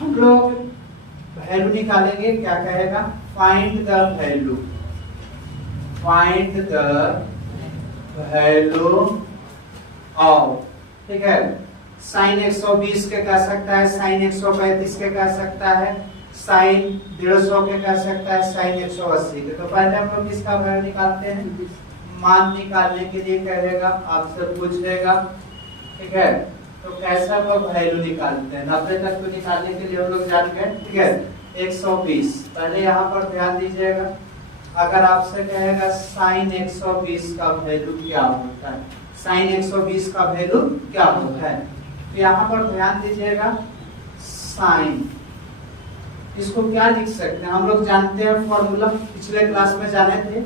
हम लोग वैल्यू निकालेंगे, क्या कहेगा, find the value, find the value of, ठीक है, साइन 120 के कह सकता है, साइन 135 के कह सकता है, साइन 150 के कह सकता है, साइन 180 के। तो पहले हम लोग किसका वैल्यू निकालते हैं, मान निकालने के लिए कहेगा, आपसे पूछेगा, ठीक है, तो कैसा लोग वैल्यू निकालते हैं, 90 तक तो निकालने के लिए हम लोग जान गए, ठीक है, 120। पहले यहाँ पर ध्यान दीजिएगा, अगर आपसे कहेगा साइन 120 का वैल्यू क्या होता है, साइन 120 का वैल्यू क्या होता है, तो यहाँ पर ध्यान दीजिएगा, साइन, इसको क्या लिख सकते हैं, हम लोग जानते हैं फॉर्मूला, पिछले क्लास में जाने थे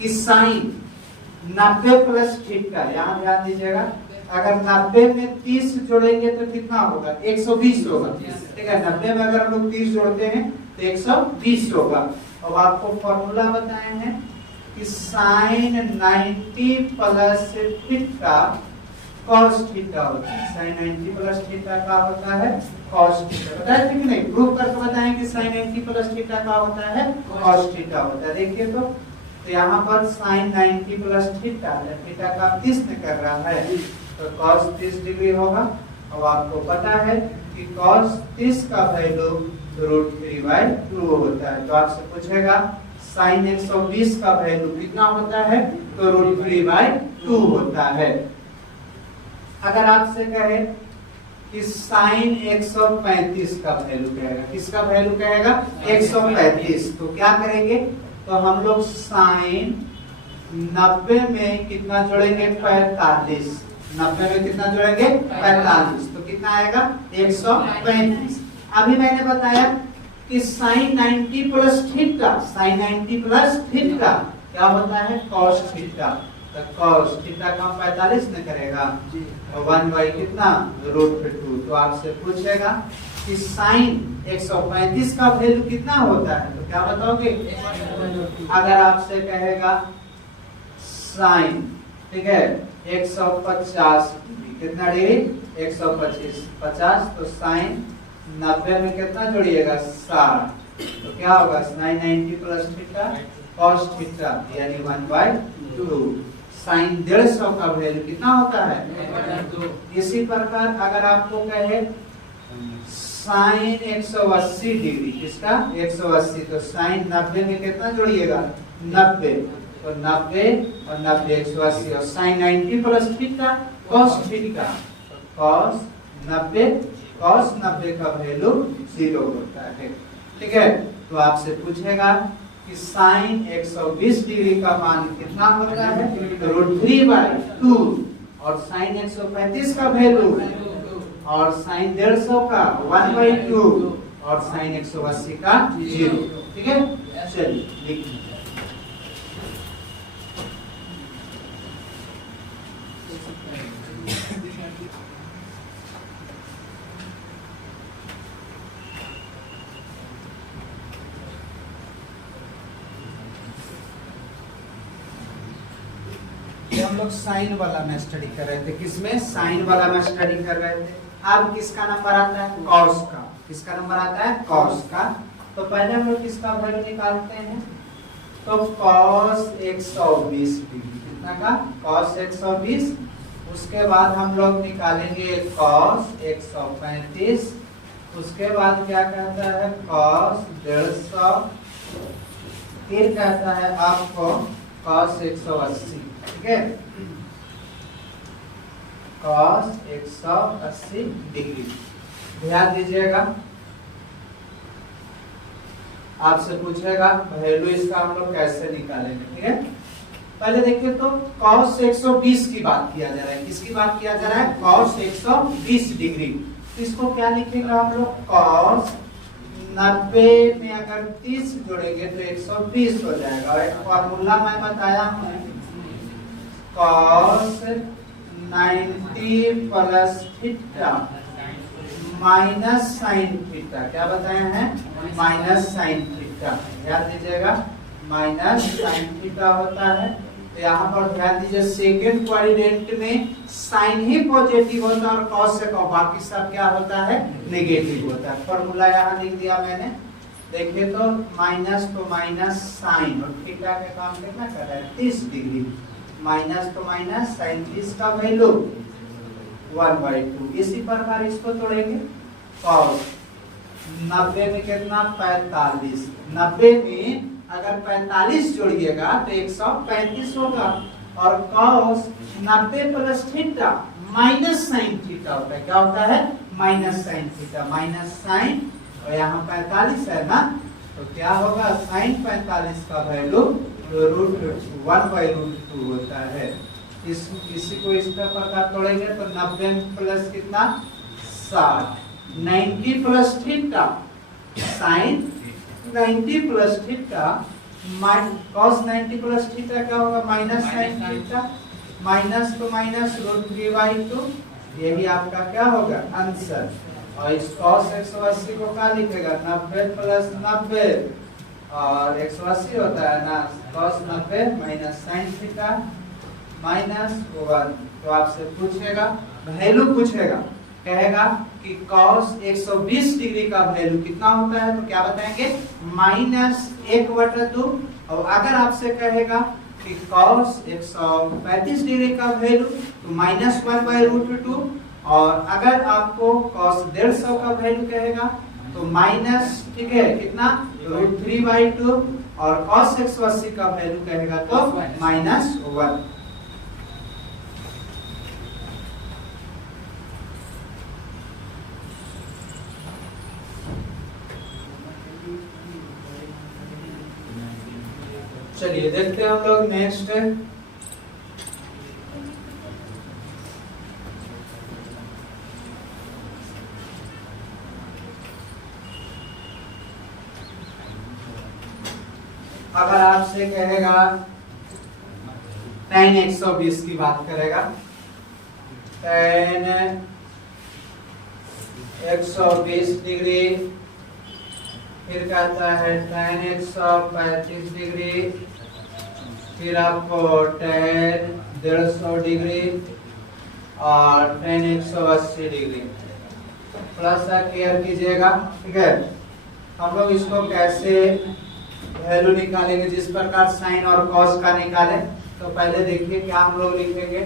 कि साइन 90 प्लस थीटा, यहाँ ध्यान दीजिएगा, अगर 90 में 30 जोड़ेंगे तो कितना होगा, 120 होगा, ठीक है, 90 में अगर हम लोग 30 जोड़ते हैं तो 120 होगा। अब आपको फॉर्मूला बताए हैं कि sine 90 plus theta cos theta होता है, साइन 90 प्लस थीटा का होता है कॉस थीटा, बताया कि नहीं, प्रूव करके बताएं कि साइन 90 प्लस थीटा का होता है कॉस थीटा होता है। देखिए तो यहाँ पर साइन 90 प्लस थीटा, थीटा का 30 कर रहा है तो cos 30 डिग्री होगा। अब आपको पता है कि cos 30 का वैल्यू √3/2 होता है, तो आपसे पूछेगा साइन 120 का वैल्यू कितना होता है, तो √3/2 होता है। अगर आपसे कहे कि साइन 135 का वैल्यू कहेगा, किसका वैल्यू कहेगा, 135, तो क्या करेंगे, तो हम लोग साइन 90 में कितना जोड़ेंगे, 45, 90 में कितना जोड़ेंगे, 45, तो कितना आएगा, 135। अभी मैंने बताया कि sine 90 plus theta, sine 90 plus theta क्या होता है, कॉस थीटा, तो कॉस थीटा का 45 न करेगा, 1 कितना, √2। तो आपसे पूछेगा कि साइन 135 का वैल्यू कितना होता है, तो क्या बताओगे, अगर आपसे कहेगा साइन, ठीक है, 150 कितना डिग्री, 125, 50, तो साइन 90 में कितना जोड़िएगा, 60, तो क्या होगा, sine 90 plus theta cos theta यानी 1/2। साइन 150 का वैल्यू कितना होता है, इसी प्रकार अगर आपको कहे साइन 180 डिग्री, किसका, 180, तो साइन 90 में कितना जोड़िएगा, 90, तो 90 और 90 180, और sine 90 plus theta cos theta, cos 90 का वैल्यू 0 होता है, ठीक है। तो आपसे पूछेगा कि साइन 120 डिग्री का मान कितना होता है, √3/2, और साइन 135 का वैल्यू, और साइन 150 का 1/2, और साइन 180 का 0, ठीक है। चलिए लिखिए, हम लोग साइन वाला में स्टडी कर रहे थे, किसमें, साइन वाला में स्टडी कर रहे थे। अब किसका नंबर आता है, कॉस का, किसका नंबर आता है, कॉस का। तो पहले हम लोग किसका वैल्यू निकालते हैं, तो कॉस 120 डिग्री, कितना का, कॉस 120, उसके बाद हम लोग निकालेंगे कॉस 135, उसके बाद क्या कहता है, कॉस 150, फिर कहता है आपको कॉस 180, ठीक है, कॉस 180 डिग्री। ध्यान दीजिएगा, आपसे पूछेगा वैल्यू इसका हम लोग कैसे निकालेंगे, ठीक है। पहले देखिए तो कॉस 120 की बात किया जा रहा है, किसकी बात किया जा रहा है, कॉस 120 डिग्री। तो इसको क्या लिखेगा हम लोग, कॉस 90 में अगर 30 जोड़ेंगे तो 120 हो जाएगा। और एक फॉर्मूला मैं बताया हूँ, cos 90 plus theta minus sine theta, क्या बताए हैं, माइनस साइन थीटा। याद दीजिएगा, माइनस साइन थीटा होता है तो यहाँ पर ध्यान दीजिए सेकेंड क्वाड्रेंट में साइन ही पॉजिटिव होता है और कॉस से बाकी सब क्या होता है नेगेटिव होता है। फॉर्मूला यहाँ लिख दिया मैंने, देखिए तो माइनस तो माइनस साइन और थीटा के काम कितना कर रहा है 30 डिग्री, माइनस तो माइनस साइन 30 का वैल्यू 1/2। इसी प्रकार इसको तोड़ेंगे कॉस 90 में कितना 45, 90 में अगर 45 जोड़िएगा तो 135 होगा और cos 90 plus theta minus sine theta होता है। क्या होता है minus sine theta, minus sine और यहाँ 45 है ना, तो क्या होगा साइन 45 का वैल्यू √1/√2 होता है। इसी को इस प्रकार तोड़ेंगे तो 90 प्लस कितना 60, 90 plus theta sine 90 plus theta cos 90 plus theta क्या होगा माइनस साइन थीटा, माइनस तो माइनस √3/2, यही आपका क्या होगा आंसर। और इस cos 180 को क्या लिखेगा 90 प्लस 90 और 180 होता है ना, cos 90 minus sine theta minus 1। तो आपसे पूछेगा वैल्यू पूछेगा, कहेगा कि cos 120 डिग्री का वैल्यू कितना होता है, तो क्या बताएंगे -1/2। और अगर आपसे कहेगा कि cos 135 डिग्री का वैल्यू तो -1/√2। और अगर आपको cos 150 का वैल्यू कहेगा तो माइनस ठीक है कितना √3/2 और cos 180 का वैल्यू कहेगा तो -1। चलिए देखते हैं हम लोग नेक्स्ट। अगर आपसे कहेगा tan 120 की बात करेगा, tan 120 डिग्री, फिर कहता है tan 135 डिग्री, फिर आपको tan 150 डिग्री और tan 180 डिग्री प्लस केयर कीजिएगा। ठीक है, हम लोग इसको कैसे वैल्यू निकालेंगे, जिस प्रकार साइन और कॉस का निकाले। तो पहले देखिए क्या हम लोग लिखेंगे,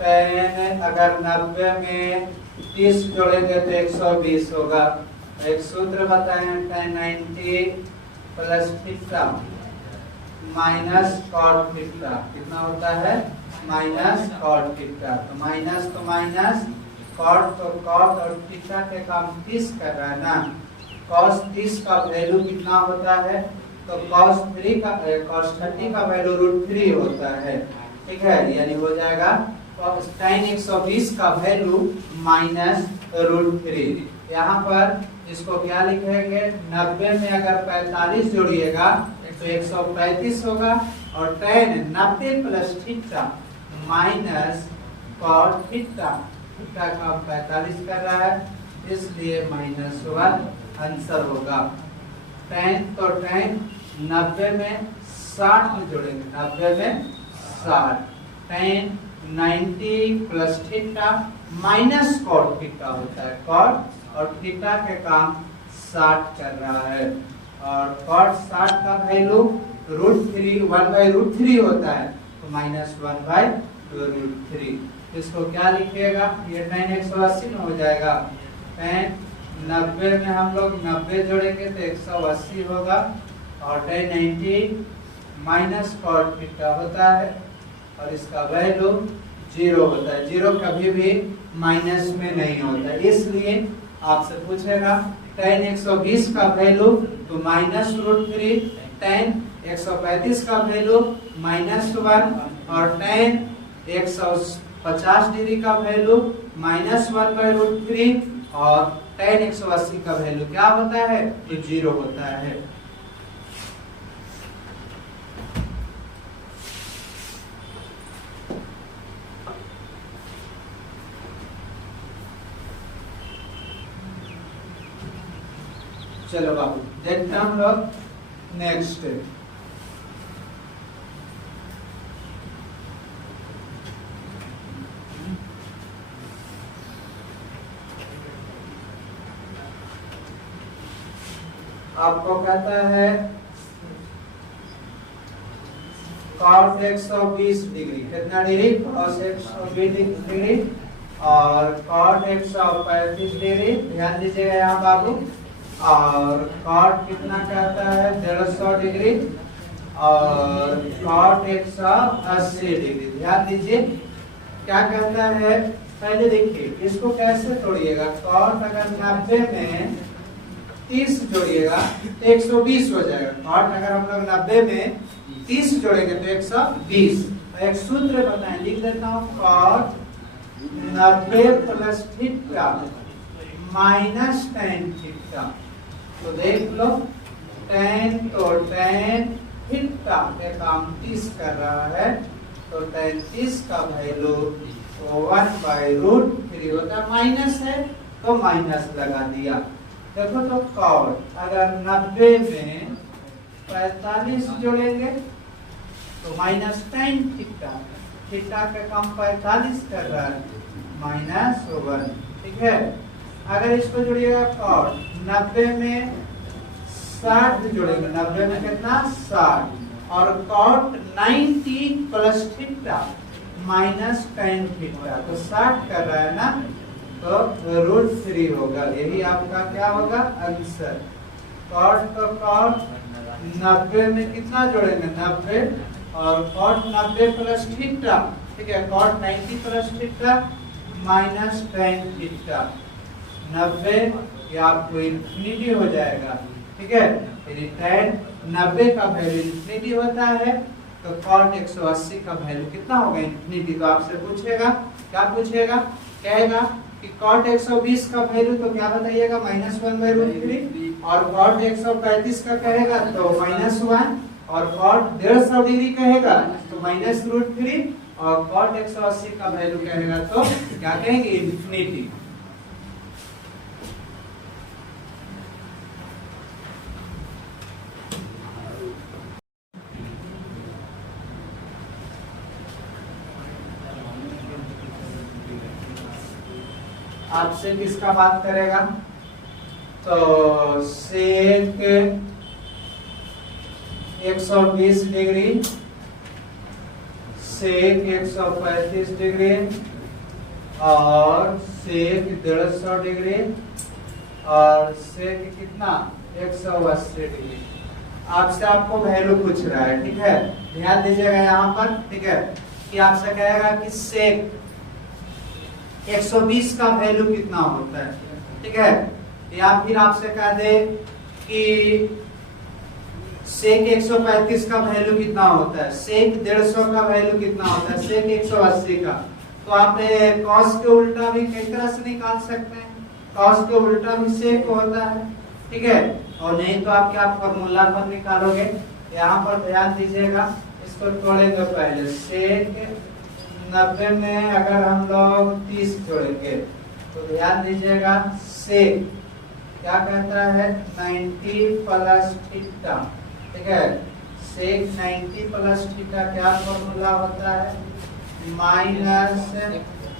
tan अगर 90 में 30 जोड़ेंगे तो 120 होगा। एक सूत्र बताएं tan 90 plus theta minus cot theta कितना होता है -cot थीटा। तो माइनस कॉट तो कॉट और थीटा के काम 30 कर रहा है ना, cos 30 का वैल्यू कितना होता है, तो cos 30 का वैल्यू √3 होता है। ठीक है, यानी हो जाएगा tan 120 का वैल्यू -√3। यहाँ पर इसको क्या लिखेंगे 90 में अगर 45 जोड़िएगा तो 135 होगा और tan 90 plus theta minus cot theta, theta का 45 कर रहा है इसलिए -1 आंसर होगा। tan तो tan 90 में 60 में जोड़ेंगे, 90 में 60 tan 90 plus theta minus cot theta होता है, cot और थीटा के काम 60 कर रहा है और cot 60 का वैल्यू √3 1/√3 होता है, तो -1/√3। इसको क्या लिखिएगा, ये tan 180 में हो जाएगा, tan 90 में हम लोग 90 जोड़ेंगे तो 180 होगा और tan 90 माइनस cot थीटा होता है और इसका वैल्यू 0 होता है। 0 कभी भी माइनस में नहीं होता, इसलिए आपसे पूछेगा tan 120 का वैल्यू तो -√3, tan 135 का वैल्यू -1 और tan 150 डिग्री का वैल्यू -1/√3 और tan 180 का वैल्यू क्या होता है तो 0 होता है। चलो बाबू देखते हैं हम लोग नेक्स्ट। आपको कहता है cos 120 डिग्री, कितना डिग्री? cos 120 डिग्री और cot 135 डिग्री, ध्यान दीजिएगा यहाँ बाबू। और cot कितना कहता है? 150 डिग्री और cot 180 डिग्री। ध्यान दीजिए क्या कहता है, पहले देखिए इसको कैसे तोड़िएगा। cot अगर 90 में 30 जोड़िएगा तो 120 हो जाएगा। cot अगर हम लोग 90 में 30 जोड़ेंगे तो 120। एक सूत्र बताएं, लिख देता हूँ, cot 90 plus theta minus tan theta. तो देख लो tan, तो tan थीटा के काम 30 कर रहा है, तो tan 30 का वैल्यू 1/√3 होता है। माइनस है तो माइनस लगा दिया। देखो तो cot अगर 90 में 45 जोड़ेंगे तो माइनस tan थीटा, थीटा का काम 45 कर रहा है, -1। ठीक है। अगर इसको जोड़िएगा cot 90 में 60 जोड़ेंगे, 90 में कितना? 60 और cot 90 plus theta minus tan theta, तो 60 कर रहा है ना, तो √3 होगा। यही आपका क्या होगा? आंसर। cot तो cot 90 में कितना जोड़ेंगे? 90 और cot 90 प्लस थीटा, ठीक है, cot 90 plus theta minus tan theta 90, ये आपको इन्फिनिटी हो जाएगा। ठीक है, यदि tan 90 का वैल्यू इन्फिनिटी होता है तो cot 180 का वैल्यू कितना होगा? इन्फिनिटी। तो आपसे पूछेगा, क्या पूछेगा? कहेगा कि cot 120 का वैल्यू तो क्या बताइएगा? -1/√3 और cot 135 का कहेगा तो -1 और cot 150 डिग्री कहेगा तो -√3 और cot 180 का वैल्यू कहेगा तो क्या कहेंगे? इन्फिनिटी। आपसे किसका बात करेगा? तो सेक 120 डिग्री, सेक 135 डिग्री और सेक 150 डिग्री और सेक कितना? 180 डिग्री। आपसे आपको वैल्यू पूछ रहा है। ठीक है, ध्यान दीजिएगा यहाँ पर। ठीक है, कि आपसे कहेगा कि सेक 120 का वैल्यू कितना होता है। ठीक है, या फिर आपसे कह दे कि सेक 135 का वैल्यू कितना होता है, सेक 150 का वैल्यू कितना होता है, सेक 180 का। तो आप कॉस के उल्टा भी कई तरह से निकाल सकते हैं। कॉस के उल्टा भी सेक होता है। ठीक है, और नहीं तो आप क्या फॉर्मूला पर निकालोगे। यहाँ पर ध्यान दीजिएगा, इसको तोड़ेंगे पहले। सेक 90 में अगर हम लोग 30 जोड़ेंगे तो ध्यान दीजिएगा, सेक क्या कहता है? 90 प्लस थीटा। ठीक है, सेक 90 प्लस थीटा क्या फॉर्मूला होता है? माइनस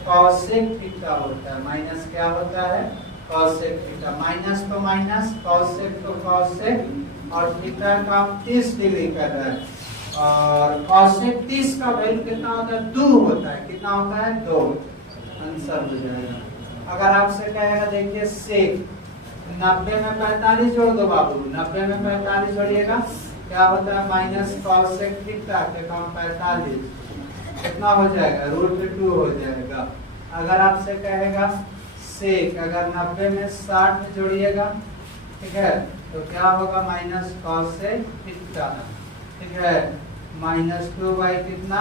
कॉसेक थीटा होता है। माइनस क्या होता है? Cosec theta. माइनस तो माइनस, कॉसेक तो कॉसेक और थीटा का 30 डिग्री कर रहा है और cosec 30 का वैल्यू कितना होता है? 2 होता है। कितना होता है? 2। आंसर हो जाएगा। अगर आपसे कहेगा, देखिए सेक 90 में 45 जोड़ दो बाबू, 90 में 45 जोड़िएगा क्या होता है? माइनस cosec थीटा के काम 45 कितना हो जाएगा? √2 हो जाएगा। अगर आपसे कहेगा सेक अगर 90 में 60 जोड़िएगा, ठीक है, तो क्या होगा? Minus cosec theta. ठीक है, -2 बाई कितना?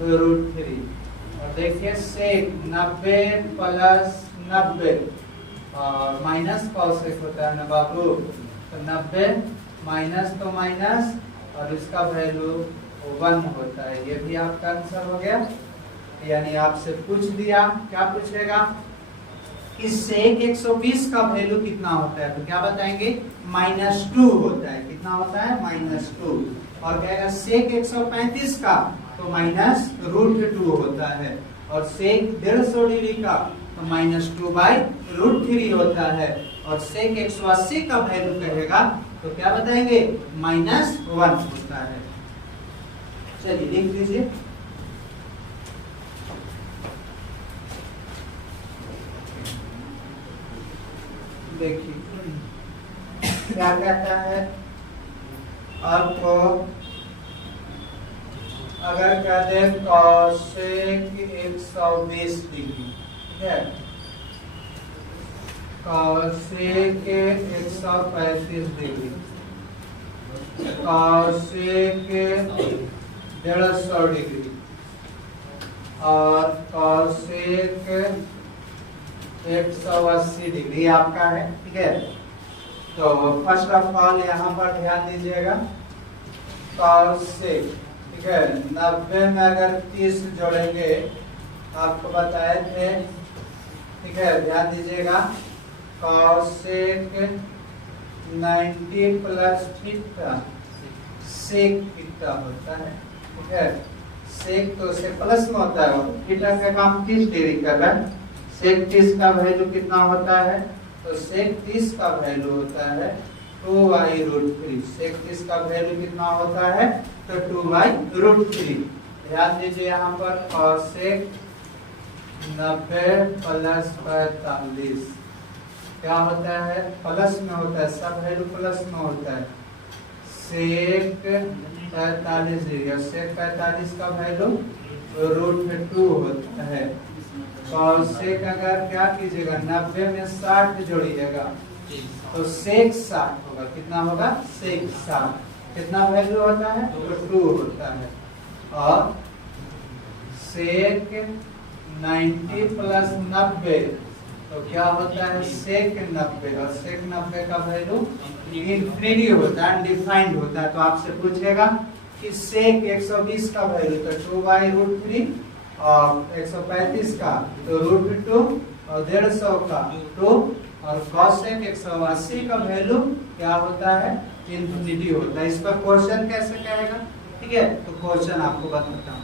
√3। और देखिए सेक 90 प्लस 90 और माइनस कॉसेक होता है ना बाबू, तो 90 माइनस तो माइनस और इसका वैल्यू 1 होता है। ये भी आपका आंसर हो गया। यानी आपसे पूछ दिया, क्या पूछेगा कि सेक 120 का वैल्यू कितना होता है, तो क्या बताएंगे? -2 होता है। कितना होता है? -2। और कहेगा सेक 135 का तो -√2 होता है और सेक 150 डिग्री का तो -2/√3 होता है और सेक 180 का वैल्यू कहेगा तो क्या बताएंगे -1 होता है। चलिए लिख लीजिए। देखिए क्या कहता है आपको, अगर कह दे cosec 120 डिग्री, ठीक है, cosec 135 डिग्री, cosec 150 डिग्री और cosec 180 डिग्री आपका है, ठीक है। तो फर्स्ट ऑफ ऑल यहाँ पर ध्यान दीजिएगा, cosec, ठीक है, 90 में अगर 30 जोड़ेंगे, आपको बताए थे, ठीक है, ध्यान दीजिएगा, cosec 90 plus theta sec theta होता है, ठीक है। सेक तो से प्लस में होता है, थीटा का काम 30 डिग्री कर रहा है। सेक 30 का वैल्यू कितना होता है, तो सेक 30 का वैल्यू होता है 2y√3। सेक 30 का वैल्यू कितना होता है, तो 2y√3। ध्यान दीजिए यहाँ पर cosec 90 प्लस 45 क्या होता है, प्लस में होता है, सब वैल्यू प्लस में होता है। सेक 45 डिग्री, सेक 45 का वैल्यू √2 होता है। cosec अगर क्या कीजिएगा, 90 में 60 जोड़िएगा, तो सेक 60 होगा। कितना होगा, सेक 60। कितना वैल्यू होता है, तो 2 होता है। और सेक 90 प्लस 90 तो क्या होता है, सेक 90, और सेक 90 का वैल्यू इंफिनिटी होता है, अनडिफाइंड होता है। तो आपसे पूछेगा कि सेक 120 का वैल्यू, तो 2y√3, और 135 का तो √2, और 150 का 2, और cosec 180 का वैल्यू क्या होता है, इंफिनिटी होता है। इस पर क्वेश्चन कैसे कहेगा, ठीक है, तो क्वेश्चन आपको बताता हूँ।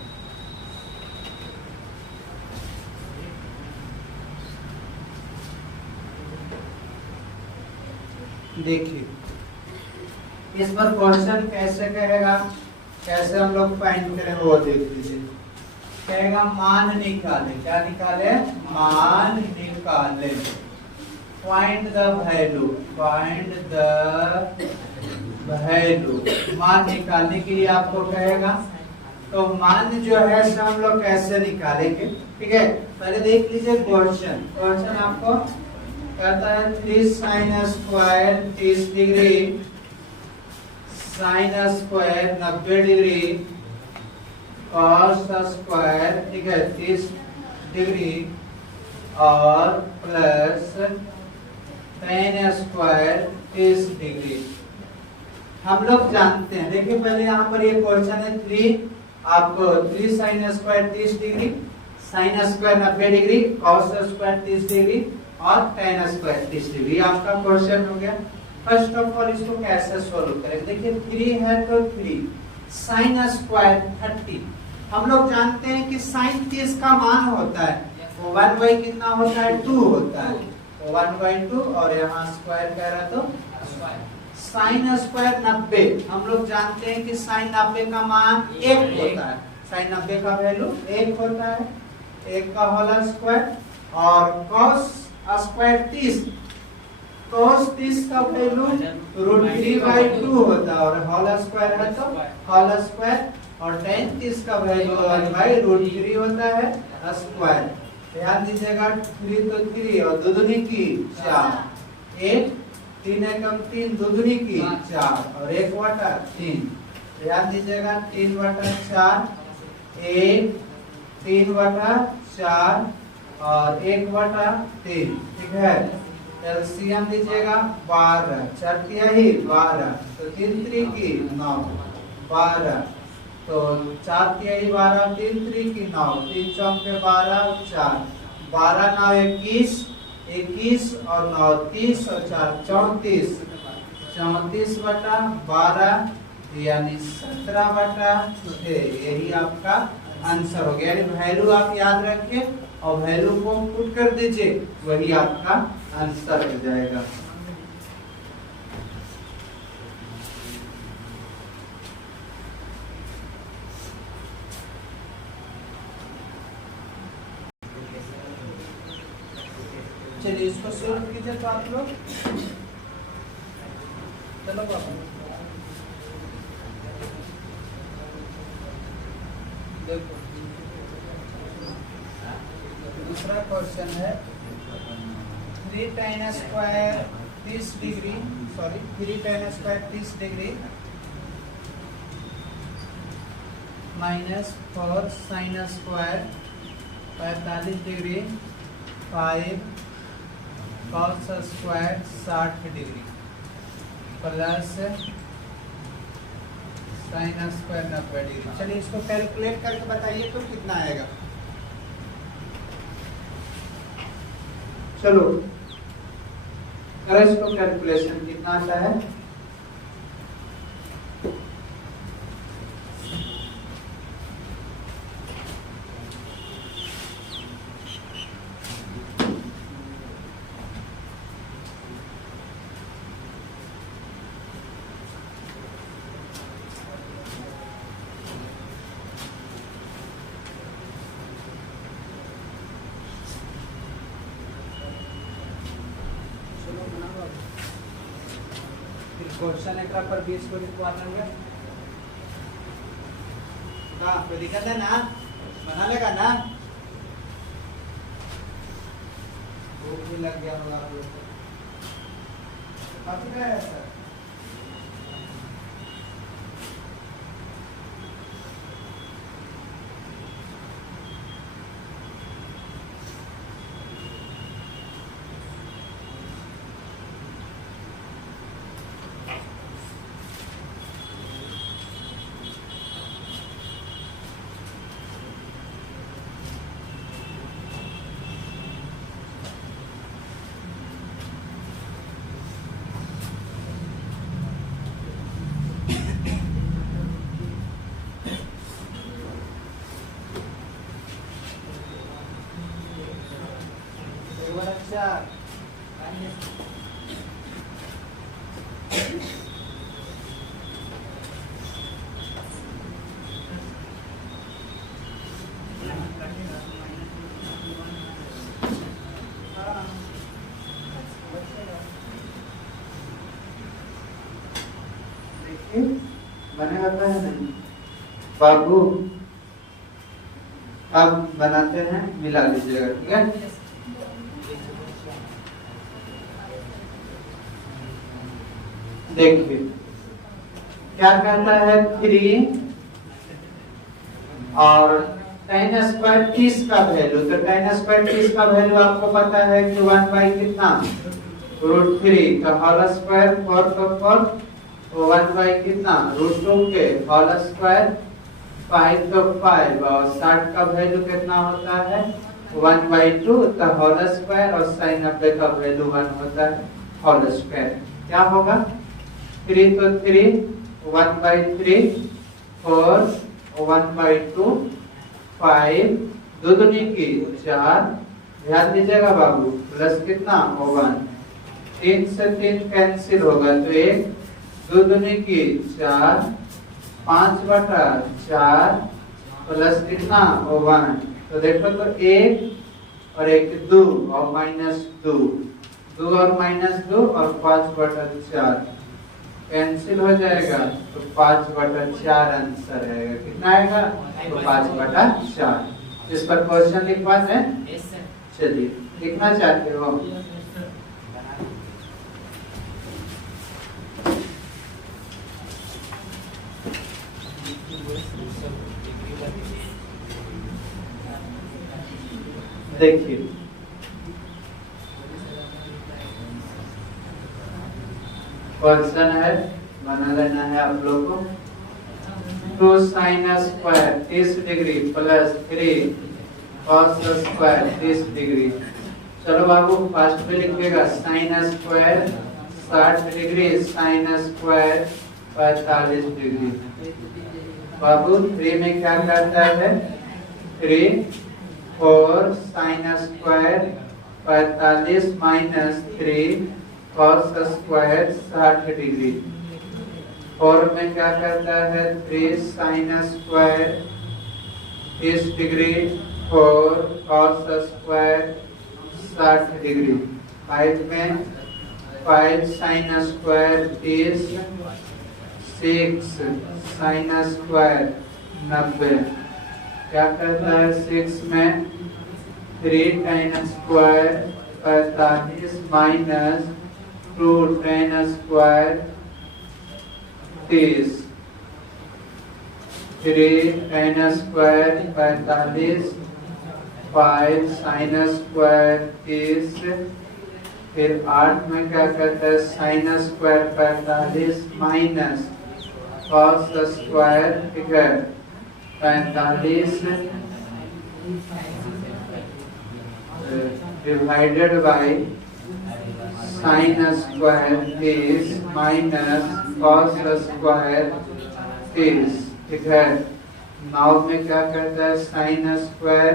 देखिए इस पर क्वेश्चन कैसे कहेगा, कैसे हम लोग फाइंड करें वो देख लीजिए। कहेगा मान निकाले, क्या निकाले, मान निकाले, find the value, find the value. मान निकालने के लिए आपको कहेगा, तो मान जो है से हम लोग कैसे निकालेंगे, ठीक है। पहले देख लीजिए क्वेश्चन। क्वेश्चन आपको कहता है 3 sin square 30 degree, sin square 90 degree, cos square, ठीक है, 30 डिग्री, और प्लस tan स्क्वायर 30 डिग्री। हम लोग जानते हैं, देखिए पहले यहाँ पर ये क्वेश्चन है 3, आपको 3 sin square 30 degree, sin square 90 degree, cos square 30 degree और tan स्क्वायर 30 डिग्री आपका क्वेश्चन हो गया। फर्स्ट ऑफ ऑल इसको कैसे सोल्व करें, देखिए 3 है तो 3, sin स्क्वायर 30, हम लोग जानते हैं कि sin 30 का मान होता है, वो 1/, कितना होता है, 2 होता है, तो 1/2, और यहाँ स्क्वायर कह रहा तो sin स्क्वायर 90, हम लोग जानते हैं कि sin 90 का मान 1 होता है, sin 90 का वैल्यू 1 होता है, 1 का होल स्क्वायर, और cos स्क्वायर 30, cos 30 का वैल्यू √3/2 होता है, और होल स्क्वायर है तो होल स्क्वायर, और tan 30 का वैल्यू 1/√3 होता है स्क्वायर। ध्यान दीजिएगा 3 तो 3, और दुगुनी की 4, 1, 3 एकम 3, दुगुनी की 4, और 1/3। ध्यान दीजिएगा 3/4, 1, 3/4 और 1/3, ठीक है। एलसीएम लीजिएगा 12, 4 तिहाई 12, तो 3 3 की 9, 12, तो 4 तिहाई 12, 3 3 की 9, 3 चौके 12, 4, 12 9 21, 21 और 9 30, और 4 34, 34/12 यानी 17/6। यही आपका आंसर हो गया। यानी वैल्यू आप याद रखिए और वैल्यू को पुट कर दीजिए, वही आपका आंसर हो जाएगा। चलिए इसको सोल्व कीजिए तो आप लोग। चलो बाबू देखो, दूसरा क्वेश्चन है 3 tan square 30 degree, sorry 3 tan square 30 degree minus 4 sin square 45 degree 5 cos square 60 degree plus sin square 90 degree. चलिए इसको कैलकुलेट करके बताइए तो कितना आएगा। चलो करें इसको कैलकुलेशन, कितना आता है। क्वेश्चन एक पर 20 को लिखवा देंगे का कोई दिक्कत है ना, बना लेगा ना। भूख भी लग गया होगा आप लोग को, काफी है सर। अच्छा बने होता है नहीं बाबू, अब बनाते हैं, मिला लीजिएगा, ठीक है। देखिए क्या कहता है 3 और tan स्क्वायर 30 का वैल्यू, तो tan स्क्वायर 30 का वैल्यू आपको पता है कि 1 बाई कितना √3 का होल स्क्वायर 4 का 4 तो 1 बाई कितना √2 के होल स्क्वायर 5 का 5 और 60 का वैल्यू कितना होता है 1/2 का होल स्क्वायर और sin 90 का वैल्यू 1 होता है होल स्क्वायर। क्या होगा 3 तो 3 1/3 4 1/2 5 दो दूनी की 4, ध्यान दीजिएगा बाबू, प्लस कितना 1 3 से 3 कैंसिल होगा तो 1 दो दूनी की 4 5/4 प्लस कितना 1, तो देखो तो 1 और 1 2 और -2 2 और -2 और 5/4 कैंसिल हो जाएगा तो 5/4 आंसर आएगा। कितना आएगा तो 5/4। इस पर क्वेश्चन लिखवा दें। चलिए लिखना चाहते हो देखिए क्वेश्चन है, बना लेना है आप लोग को। 2 sin square 30 degree plus 3 cos square 30 degree. चलो बाबू फर्स्ट पे लिखिएगा sin square 60 degree sin square 45 degree. बाबू 3 में क्या करता है 3 4 sin square 45 minus 3 cos square 60 degree. 4 में क्या करता है 3 sin square 30 degree 4 cos square 60 degree. 5 में 5 साइन स्क्वायर 30, 6 साइन स्क्वायर 90। क्या करता है 6 में 3 tan square 45 minus 2 tan square 30। 3 tan square 45, 5 sine square 30, फिर 8 में क्या करता है sine square 45 minus cos square 45 divided by sine square 30 minus cos square 30। ठीक है। 9 में क्या करता है साइन स्क्वायर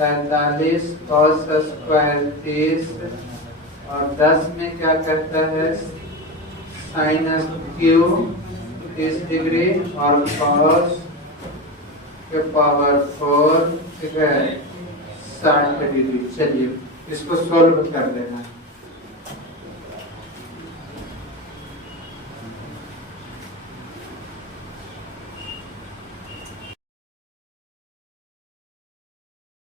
45 कॉस स्क्वायर 30, और 10 में क्या करता है साइन क्यूब 30 डिग्री और कॉस के पावर 4, ठीक है 60 डिग्री। चलिए इसको सोल्व कर लेना।